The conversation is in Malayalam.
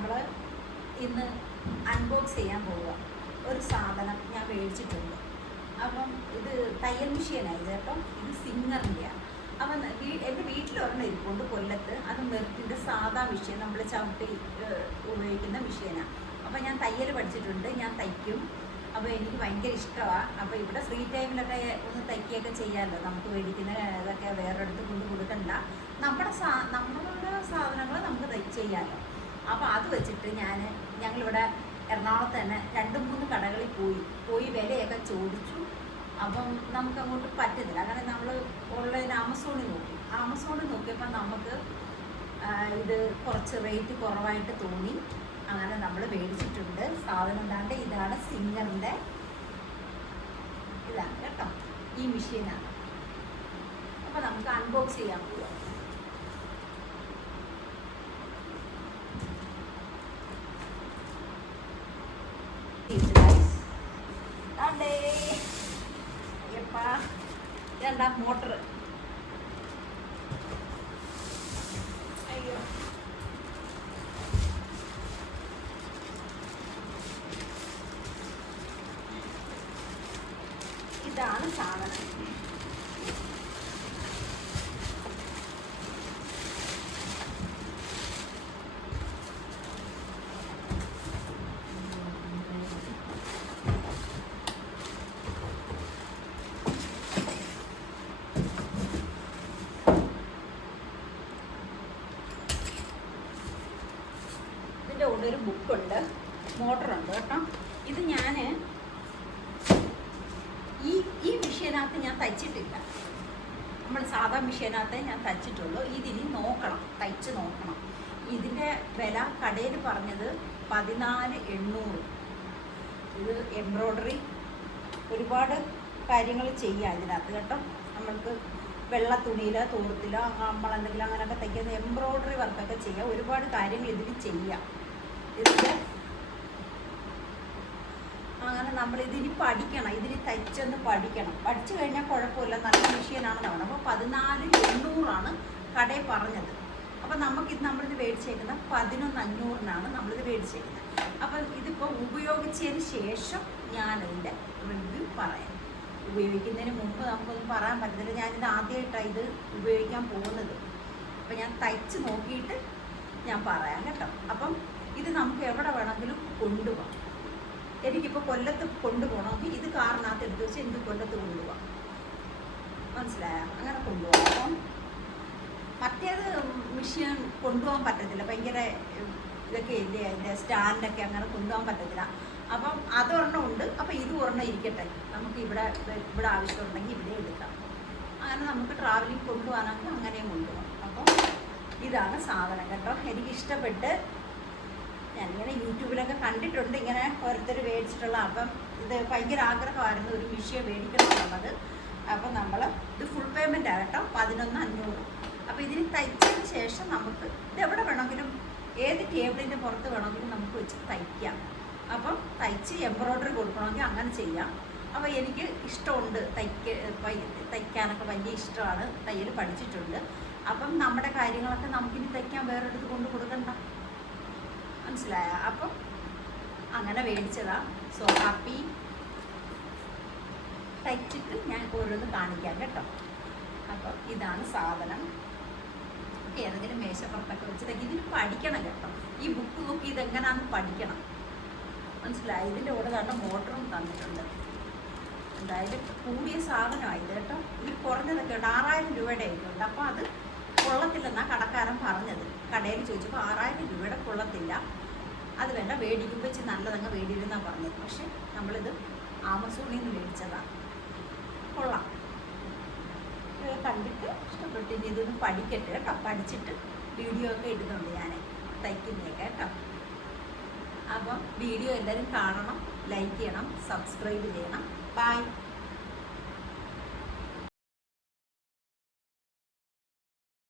നമ്മൾ ഇന്ന് അൺബോക്സ് ചെയ്യാൻ പോവുക. ഒരു സാധനം ഞാൻ മേടിച്ചിട്ടുണ്ട്. അപ്പം ഇത് തയ്യൽ മെഷീനാണ് കേട്ടോ. ഇത് സിംഗറിൻ്റെയാണ്. അപ്പം എൻ്റെ വീട്ടിലൊരെണ്ണം ഇരിപ്പുണ്ട് കൊല്ലത്ത്. അത് മെറിറ്റിൻ്റെ സാധാ മെഷീൻ, നമ്മൾ ചവിട്ടി ഉപയോഗിക്കുന്ന മെഷീനാണ്. അപ്പം ഞാൻ തയ്യൽ പഠിച്ചിട്ടുണ്ട്, ഞാൻ തയ്ക്കും. അപ്പോൾ എനിക്ക് ഭയങ്കര ഇഷ്ടമാണ്. അപ്പോൾ ഇവിടെ ഫ്രീ ടൈമിലൊക്കെ ഒന്ന് തയ്ക്കുകയൊക്കെ ചെയ്യാമല്ലോ. നമുക്ക് മേടിക്കുന്ന ഇതൊക്കെ വേറെ അടുത്ത് കൊണ്ട് കൊടുക്കണ്ട, നമ്മളുടെ സാധനങ്ങൾ നമുക്ക് ചെയ്യാമല്ലോ. അപ്പോൾ അത് വെച്ചിട്ട് ഞങ്ങളിവിടെ എറണാകുളത്ത് തന്നെ 2-3 കടകളിൽ പോയി വിലയൊക്കെ ചോദിച്ചു. അപ്പം നമുക്കങ്ങോട്ട് പറ്റുന്നില്ല. അങ്ങനെ നമ്മൾ ഓൺലൈൻ ആമസോണിൽ നോക്കിയപ്പോൾ നമുക്ക് ഇത് കുറച്ച് റേറ്റ് കുറവായിട്ട് തോന്നി. അങ്ങനെ നമ്മൾ മേടിച്ചിട്ടുണ്ട്. സാധനം എന്താണ്ട് ഇതാണ് സിംഗറിൻ്റെ ഇതാണ് കേട്ടോ, ഈ മെഷീനാണ്. അപ്പോൾ നമുക്ക് അൺബോക്സ് ചെയ്യാൻ പോവാം. ഇതെന്താ മോട്ടർ, അയ്യോ ഇതാണ് സാധനം. ഇതിൻ്റെ കൂടെ ഒരു ബുക്കുണ്ട്, മോട്ടറുണ്ട് കേട്ടോ. ഇത് ഞാൻ ഈ മെഷീനകത്ത് ഞാൻ തയ്ച്ചിട്ടില്ല. നമ്മൾ സാധാ മെഷീനകത്ത് ഞാൻ തയ്ച്ചിട്ടുള്ളൂ. ഇതിനി തയ്ച്ച് നോക്കണം. ഇതിൻ്റെ വില കടയിൽ പറഞ്ഞത് 14,800. ഇത് എംബ്രോയ്ഡറി ഒരുപാട് കാര്യങ്ങൾ ചെയ്യാം ഇതിനകത്ത് കേട്ടോ. നമ്മൾക്ക് വെള്ള തുണിയിലോ തോർത്തിലോ നമ്മളെന്തെങ്കിലും അങ്ങനെയൊക്കെ തയ്ക്കുന്ന എംബ്രോയ്ഡറി വർക്കൊക്കെ ചെയ്യാം. ഒരുപാട് കാര്യങ്ങൾ ഇതിൽ ചെയ്യാം. ഇതിൻ്റെ അങ്ങനെ നമ്മളിതിന് പഠിക്കണം, ഇതിന് തയ്ച്ചൊന്ന് പഠിക്കണം. പഠിച്ചു കഴിഞ്ഞാൽ കുഴപ്പമില്ല, നല്ല മെഷീനാണെന്ന് പറഞ്ഞു. അപ്പോൾ 14,800 കടയിൽ പറഞ്ഞത്. അപ്പോൾ നമ്മളിത് മേടിച്ചേക്കുന്നത് 11,500 നമ്മളിത് മേടിച്ചേക്കുന്നത്. അപ്പം ഇതിപ്പോൾ ഉപയോഗിച്ചതിന് ശേഷം ഞാനതിൻ്റെ റിവ്യൂ പറയാം. ഉപയോഗിക്കുന്നതിന് മുമ്പ് നമുക്കൊന്നും പറയാൻ പറ്റത്തില്ല. ഞാനിത് ആദ്യമായിട്ടാണ് ഇത് ഉപയോഗിക്കാൻ പോകുന്നത്. അപ്പം ഞാൻ തയ്ച്ച് നോക്കിയിട്ട് ഞാൻ പറയാം കേട്ടോ. അപ്പം ഇത് നമുക്ക് എവിടെ വേണമെങ്കിലും കൊണ്ടുപോകാം. എനിക്കിപ്പോൾ കൊല്ലത്ത് കൊണ്ടുപോകണമെങ്കിൽ ഇത് കാറിനകത്ത് എടുത്ത് വെച്ച് എനിക്ക് കൊല്ലത്ത് കൊണ്ടുപോകാം. മനസ്സിലായോ? അങ്ങനെ കൊണ്ടുപോകാം. അപ്പം മറ്റേത് മെഷീൻ കൊണ്ടുപോകാൻ പറ്റത്തില്ല, ഭയങ്കര ഇതൊക്കെ ഇല്ലേ, അതിൻ്റെ സ്റ്റാൻഡൊക്കെ അങ്ങനെ കൊണ്ടുപോകാൻ പറ്റത്തില്ല. അപ്പം അതൊരെണ്ണം ഉണ്ട്. അപ്പം ഇത് ഒരെണ്ണം ഇരിക്കട്ടെ, നമുക്ക് ഇവിടെ ആവശ്യമുണ്ടെങ്കിൽ ഇവിടെ എടുക്കാം. അങ്ങനെ നമുക്ക് ട്രാവലിംഗ് കൊണ്ടുപോകാനാണെങ്കിൽ അങ്ങനെയും കൊണ്ടുപോകാം. അപ്പം ഇതാണ് സാധനം കേട്ടോ. എനിക്കിഷ്ടപ്പെട്ട് ഞാനിങ്ങനെ യൂട്യൂബിലൊക്കെ കണ്ടിട്ടുണ്ട് ഇങ്ങനെ ഓരോരുത്തർ മേടിച്ചിട്ടുള്ള. അപ്പം ഇത് ഭയങ്കര ആഗ്രഹമായിരുന്നു ഒരു മെഷീൻ മേടിക്കണമെന്നുള്ളത്. അപ്പം നമ്മൾ ഇത് ഫുൾ പേയ്മെൻ്റ് ആകട്ടോ, 11,500. അപ്പോൾ ഇതിന് തയ്ച്ചതിന് ശേഷം നമുക്ക് ഇതെവിടെ വേണമെങ്കിലും ഏത് ടേബിളിൻ്റെ പുറത്ത് വേണമെങ്കിലും നമുക്ക് വെച്ച് തയ്ക്കാം. അപ്പം തയ്ച്ച് എംബ്രോയ്ഡറി കൊടുക്കണമെങ്കിൽ അങ്ങനെ ചെയ്യാം. അപ്പോൾ എനിക്ക് ഇഷ്ടമുണ്ട്, തയ്ക്കാനൊക്കെ വലിയ ഇഷ്ടമാണ്, തയ്യൽ പഠിച്ചിട്ടുണ്ട്. അപ്പം നമ്മുടെ കാര്യങ്ങളൊക്കെ നമുക്കിനി തയ്ക്കാൻ വേറെടുത്ത് കൊണ്ട് കൊടുക്കണ്ട, മനസ്സിലായ? അപ്പം അങ്ങനെ മേടിച്ചതാണ്. So happy. തയ്ച്ചിട്ട് ഞാൻ ഓരോന്ന് കാണിക്കാം കേട്ടോ. അപ്പം ഇതാണ് സാധനം. ഏതെങ്കിലും മേശപ്പുറത്തൊക്കെ വെച്ച് തയ്ക്കും. ഇതിന് പഠിക്കണം കേട്ടോ. ഈ ബുക്ക് നോക്കി ഇതെങ്ങനെയാണെന്ന് പഠിക്കണം, മനസ്സിലായി? ഇതിൻ്റെ കൂടെ തന്നെ മോട്ടറും തന്നിട്ടുണ്ട്. എന്തായാലും കൂടിയ സാധനമായത് കേട്ടോ. ഇതിൽ കുറഞ്ഞതൊക്കെ ഉണ്ട്, 6,000 രൂപയുടെ ആയിട്ടുണ്ട്. അപ്പോൾ അത് കൊള്ളത്തില്ലെന്നാണ് കടക്കാരൻ പറഞ്ഞത്. കടയിൽ ചോദിച്ചപ്പോൾ 6,000 രൂപയുടെ കൊള്ളത്തില്ല, അത് വേണ്ട, മേടിക്കുമ്പോൾ വെച്ച് നല്ലതങ്ങ് മേടിയിരുന്നാണ് പറഞ്ഞത്. പക്ഷെ നമ്മളിത് ആമസോണിൽ നിന്ന് മേടിച്ചതാണ്. കൊള്ളാം, കണ്ടിട്ട് ഇഷ്ടപ്പെട്ടു. ഇനി ഇതൊന്ന് പഠിക്കട്ടെ കേട്ടോ. പഠിച്ചിട്ട് വീഡിയോ ഒക്കെ ഇടുന്നുണ്ട് ഞാൻ തയ്ക്കുന്നതൊക്കെ കേട്ടോ. അപ്പം വീഡിയോ എല്ലാവരും കാണണം, ലൈക്ക് ചെയ്യണം, സബ്സ്ക്രൈബ് ചെയ്യണം. ബൈ.